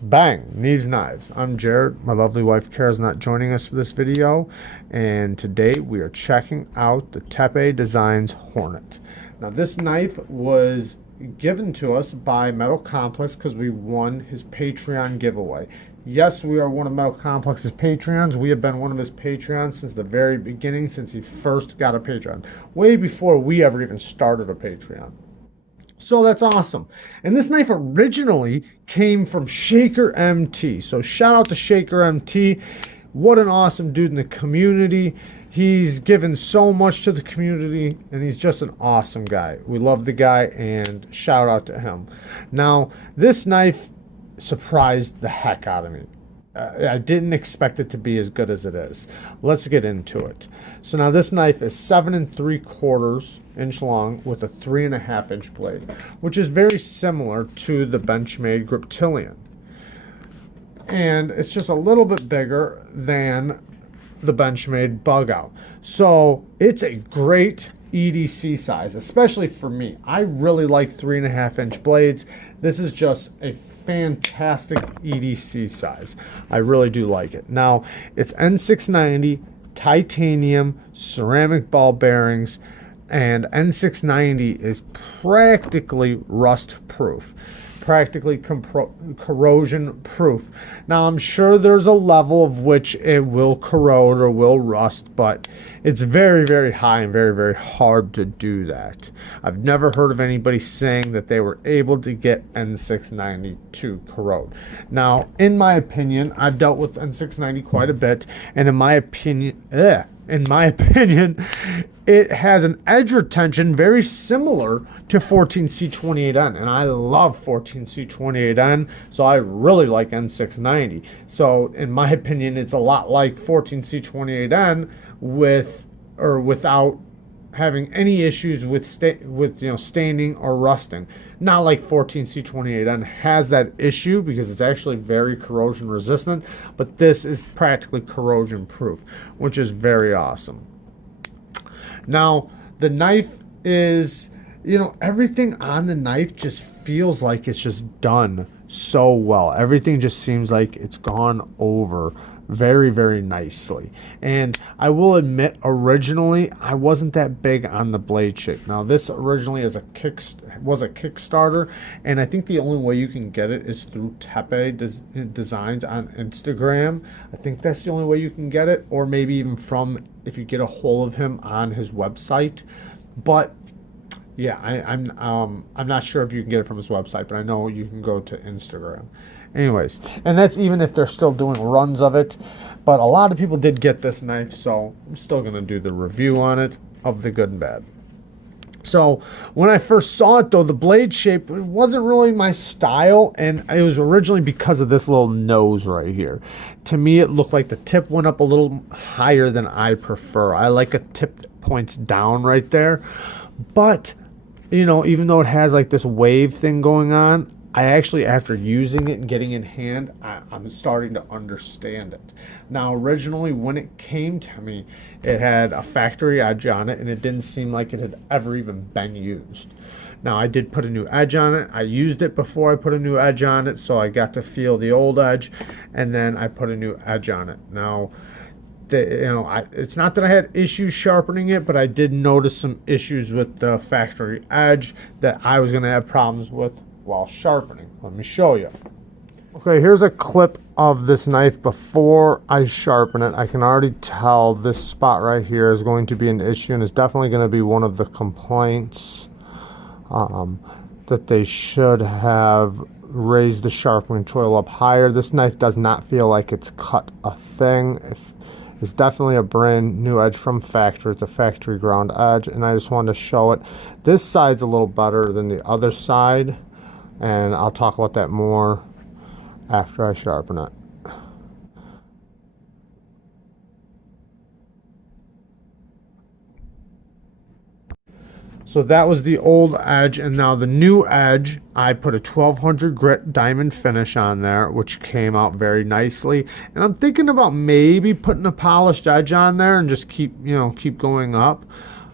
Bang! Neeves knives. I'm Jared. My lovely wife Kara's not joining us for this video, and today we are checking out the Tepe Designs Hornet. Now this knife was given to us by Metal Complex because we won his Patreon giveaway. Yes, we are one of Metal Complex's Patreons. We have been one of his Patreons since the very beginning, since he first got a Patreon, way before we ever even started a Patreon. So that's awesome. And this knife originally came from Shaker MT. So shout out to Shaker MT. What an awesome dude in the community. He's given so much to the community, and he's just an awesome guy. We love the guy, and shout out to him. Now, this knife surprised the heck out of me. I didn't expect it to be as good as it is. Let's get into it. So now this knife is 7 3/4 inch long with a 3.5 inch blade, which is very similar to the Benchmade Griptilian. And it's just a little bit bigger than the Benchmade Bug Out. So it's a great EDC size, especially for me. I really like 3.5 inch blades. This is just a fantastic EDC size. I really do like it. Now, it's N690, titanium, ceramic ball bearings, and N690 is practically rust proof, practically corrosion proof. Now, I'm sure there's a level of which it will corrode or will rust, but it's very, very high and very, very hard to do that. I've never heard of anybody saying that they were able to get N690 to corrode. Now, in my opinion, I've dealt with N690 quite a bit, and in my opinion, it has an edge retention very similar to 14C28N, and I love 14C28N, so I really like N690. So in my opinion, it's a lot like 14C28N without having any issues with staining or rusting. Not like 14C28N has that issue because it's actually very corrosion resistant, but this is practically corrosion proof, which is very awesome. Now, the knife is, everything on the knife just feels like it's just done so well. Everything just seems like it's gone over very, very nicely. And I will admit, originally, I wasn't that big on the blade shape. Now, this originally was a Kickstarter, and I think the only way you can get it is through Tepe Designs on Instagram. I think that's the only way you can get it, or maybe even from if you get a hold of him on his website. But yeah, I'm not sure if you can get it from his website, but I know you can go to Instagram. Anyways, and that's even if they're still doing runs of it. But a lot of people did get this knife, so I'm still going to do the review on it of the good and bad. So when I first saw it, though, the blade shape wasn't really my style, and it was originally because of this little nose right here. To me, it looked like the tip went up a little higher than I prefer. I like a tip that points down right there. But, even though it has like this wave thing going on, I actually, after using it and getting in hand, I'm starting to understand it. Now, originally, when it came to me, it had a factory edge on it, and it didn't seem like it had ever even been used. Now, I did put a new edge on it. I used it before I put a new edge on it, so I got to feel the old edge, and then I put a new edge on it. Now, it's not that I had issues sharpening it, but I did notice some issues with the factory edge that I was going to have problems with while sharpening. Let me show you. Okay, here's a clip of this knife before I sharpen it. I can already tell this spot right here is going to be an issue, and it's definitely going to be one of the complaints that they should have raised the sharpening choil up higher. This knife does not feel like it's cut a thing. It's definitely a brand new edge from factory. It's a factory ground edge, and I just wanted to show it. This side's a little better than the other side, and I'll talk about that more after I sharpen it. So that was the old edge, and now the new edge, I put a 1200 grit diamond finish on there, which came out very nicely. And I'm thinking about maybe putting a polished edge on there and just keep going up.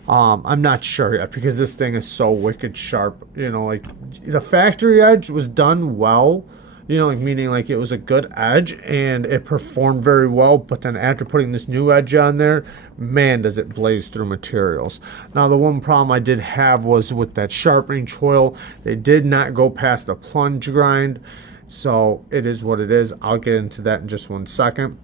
I'm not sure yet because this thing is so wicked sharp. Like the factory edge was done well. You know, like meaning like it was a good edge and it performed very well, but then after putting this new edge on there, man, does it blaze through materials. Now, the one problem I did have was with that sharpening choil. They did not go past the plunge grind, so it is what it is. I'll get into that in just 1 second.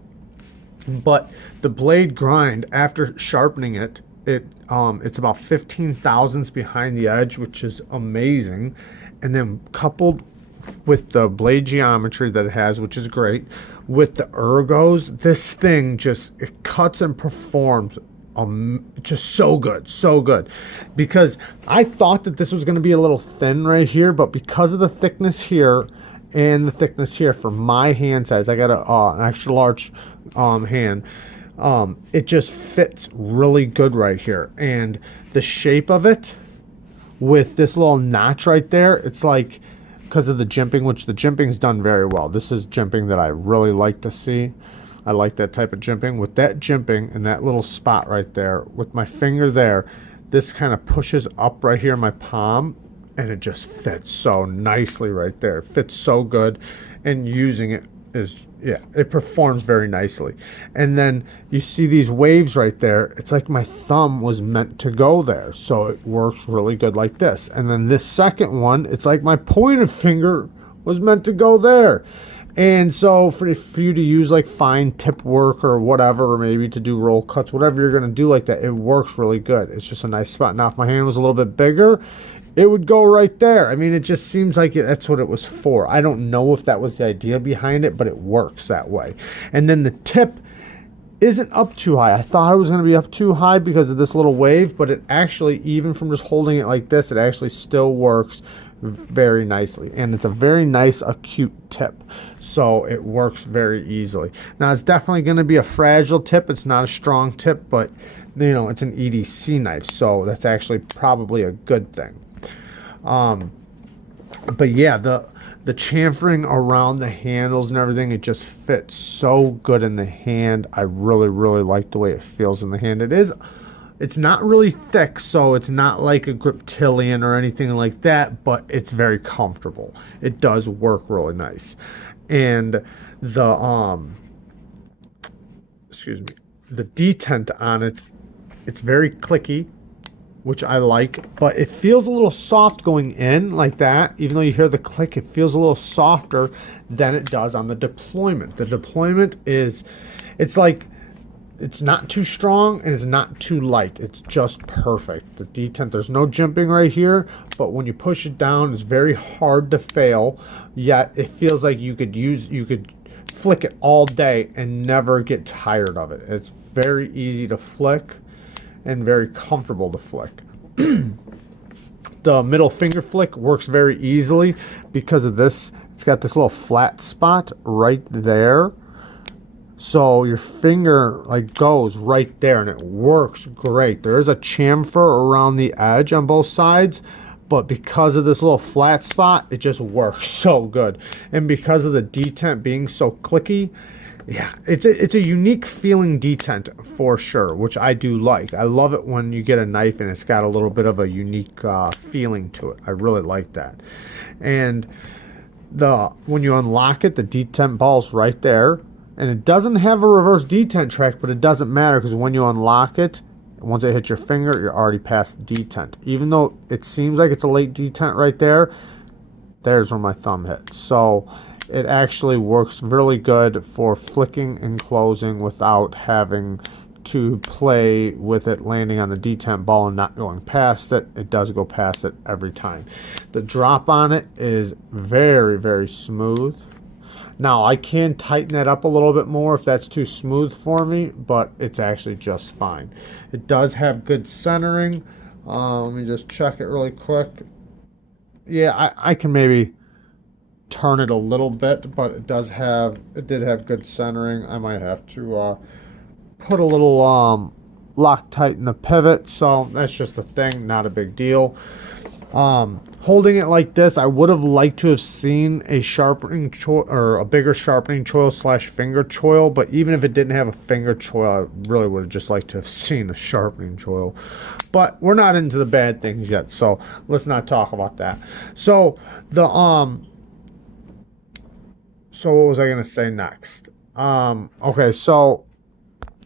But the blade grind, after sharpening it, it's about 15 thousandths behind the edge, which is amazing. And then coupled with the blade geometry that it has, which is great, with the ergos, this thing just, it cuts and performs just so good. Because I thought that this was going to be a little thin right here, but because of the thickness here and the thickness here for my hand size, I got an extra large hand, it just fits really good right here. And the shape of it with this little notch right there, it's like, because of the jimping, which the jimping's done very well. This is jimping that I really like to see. I like that type of jimping. With that jimping and that little spot right there, with my finger there, this kind of pushes up right here in my palm, and it just fits so nicely right there. It fits so good, and using it is, yeah, it performs very nicely. And then you see these waves right there. It's like my thumb was meant to go there, so it works really good like this. And then this second one, it's like my pointer finger was meant to go there. And so for you to use like fine tip work or whatever, or maybe to do roll cuts, whatever you're going to do like that, it works really good. It's just a nice spot. Now if my hand was a little bit bigger, it would go right there. I mean, it just seems like that's what it was for. I don't know if that was the idea behind it, but it works that way. And then the tip isn't up too high. I thought it was going to be up too high because of this little wave, but it actually, even from just holding it like this, it actually still works very nicely. And it's a very nice acute tip, so it works very easily. Now, it's definitely going to be a fragile tip. It's not a strong tip, but you know, it's an EDC knife, so that's actually probably a good thing. But yeah, the chamfering around the handles and everything, it just fits so good in the hand. I really like the way it feels in the hand. It's not really thick, so it's not like a Griptilian or anything like that, but it's very comfortable. It does work really nice. And the the detent on it, it's very clicky, which I like, but it feels a little soft going in like that. Even though you hear the click, it feels a little softer than it does on the deployment. The deployment is, it's like, it's not too strong and it's not too light. It's just perfect. The detent, there's no jimping right here, but when you push it down, it's very hard to fail, yet it feels like you could flick it all day and never get tired of it. It's very easy to flick and very comfortable to flick. The middle finger flick works very easily because of this. It's got this little flat spot right there, so your finger like goes right there and it works great. There is a chamfer around the edge on both sides, but because of this little flat spot, it just works so good. And because of the detent being so clicky, yeah, it's a unique feeling detent for sure, which I do like. I love it when you get a knife and it's got a little bit of a unique feeling to it. I really like that. And when you unlock it, the detent ball's right there. And it doesn't have a reverse detent track, but it doesn't matter because when you unlock it, once it hits your finger, you're already past detent. Even though it seems like it's a late detent right there, there's where my thumb hits. So it actually works really good for flicking and closing without having to play with it landing on the detent ball and not going past it. It does go past it every time. The drop on it is very smooth. Now, I can tighten that up a little bit more if that's too smooth for me, but it's actually just fine. It does have good centering. Let me just check it really quick. Yeah, I can maybe turn it a little bit, but it did have good centering. I might have to put a little Loctite in the pivot, so that's just a thing, not a big deal. Holding it like this, I would have liked to have seen a sharpening choil or a bigger sharpening choil / finger choil, but even if it didn't have a finger choil, I really would have just liked to have seen a sharpening choil. But we're not into the bad things yet, so let's not talk about that. So the So what was I gonna say next? Okay, so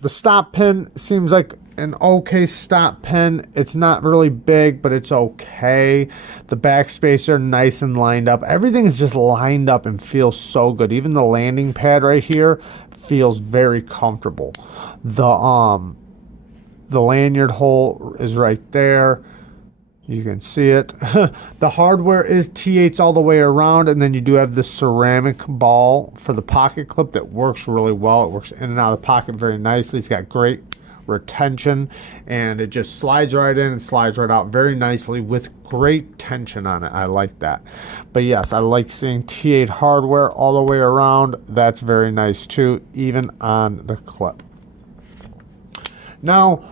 the stop pin seems like an okay stop pin. It's not really big, but it's okay. The backspacer are nice and lined up. Everything's just lined up and feels so good. Even the landing pad right here feels very comfortable. The lanyard hole is right there. You can see it. The hardware is T8s all the way around, and then you do have the ceramic ball for the pocket clip that works really well. It works in and out of the pocket very nicely. It's got great retention, and it just slides right in and slides right out very nicely with great tension on it. I like that. But yes, I like seeing T8 hardware all the way around. That's very nice too, even on the clip. Now,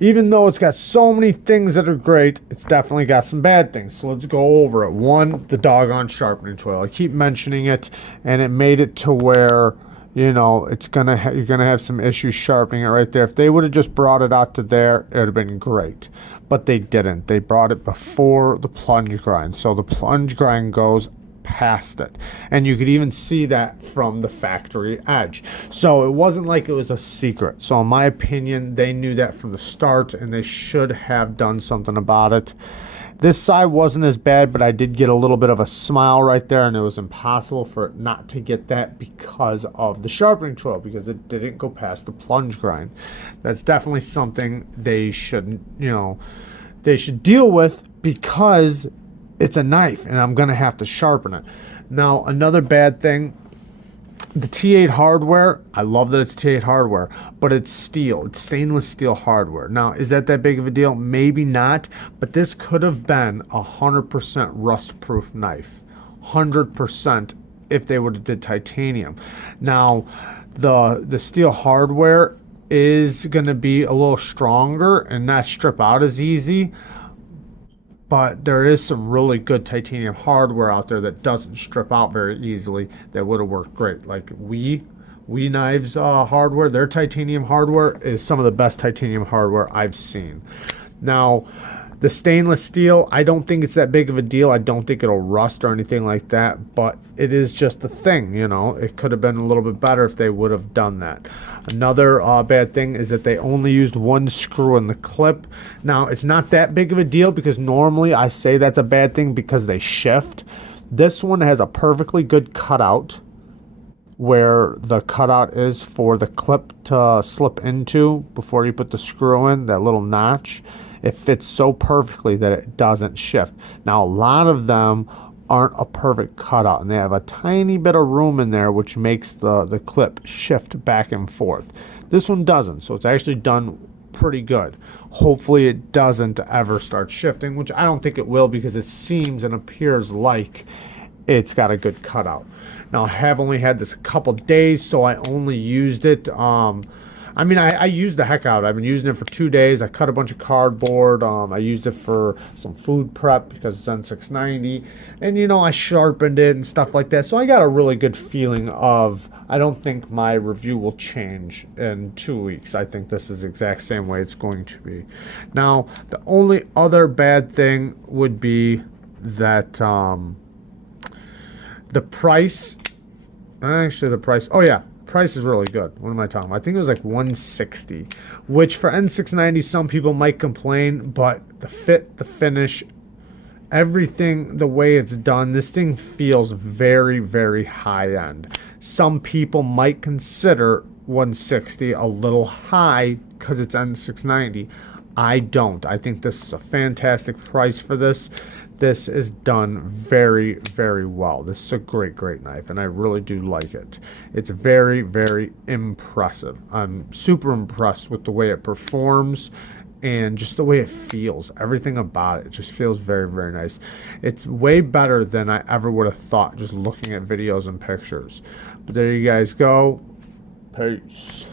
even though it's got so many things that are great, it's definitely got some bad things. So let's go over it. One, the doggone sharpening tool. I keep mentioning it, and it made it to where, you know, you're gonna have some issues sharpening it right there. If they would have just brought it out to there, it would have been great. But they didn't. They brought it before the plunge grind. So the plunge grind goes past it, and you could even see that from the factory edge. So it wasn't like it was a secret. So in my opinion, they knew that from the start, and they should have done something about it. This side wasn't as bad, but I did get a little bit of a smile right there, and it was impossible for it not to get that because of the sharpening tool, because it didn't go past the plunge grind. That's definitely something they should, you know, they should deal with, because it's a knife and I'm gonna have to sharpen it. Now, another bad thing, the T8 hardware, I love that it's T8 hardware, but it's steel. It's stainless steel hardware. Now, is that big of a deal? Maybe not, but this could have been 100% rust-proof knife. 100% if they would have did titanium. Now, the steel hardware is gonna be a little stronger and not strip out as easy, but there is some really good titanium hardware out there that doesn't strip out very easily that would have worked great. Like We Knives hardware, their titanium hardware is some of the best titanium hardware I've seen. Now, the stainless steel, I don't think it's that big of a deal. I don't think it'll rust or anything like that, but it is just a thing, you know. It could have been a little bit better if they would have done that. Another bad thing is that they only used one screw in the clip. Now, it's not that big of a deal, because normally I say that's a bad thing because they shift. This one has a perfectly good cutout where the cutout is for the clip to slip into before you put the screw in, that little notch. It fits so perfectly that it doesn't shift. Now, a lot of them aren't a perfect cutout, and they have a tiny bit of room in there, which makes the clip shift back and forth. This one doesn't, so it's actually done pretty good. Hopefully it doesn't ever start shifting, which I don't think it will, because it seems and appears like it's got a good cutout. Now, I have only had this a couple days, so I only used it I mean, I used the heck out. I've been using it for 2 days. I cut a bunch of cardboard. I used it for some food prep because it's N690. And, you know, I sharpened it and stuff like that. So I got a really good feeling of, I don't think my review will change in 2 weeks. I think this is the exact same way it's going to be. Now, the only other bad thing would be that the price, oh yeah, price is really good. What am I talking about? I think it was like $160, which for N690 some people might complain, but the fit, the finish, everything, the way it's done, this thing feels very, very high end. Some people might consider $160 a little high because it's N690. I don't. I think this is a fantastic price for this. This is done very, very well. This is a great, great knife, and I really do like it. It's very, very impressive. I'm super impressed with the way it performs and just the way it feels. Everything about it just feels very, very nice. It's way better than I ever would have thought just looking at videos and pictures. But there you guys go. Peace.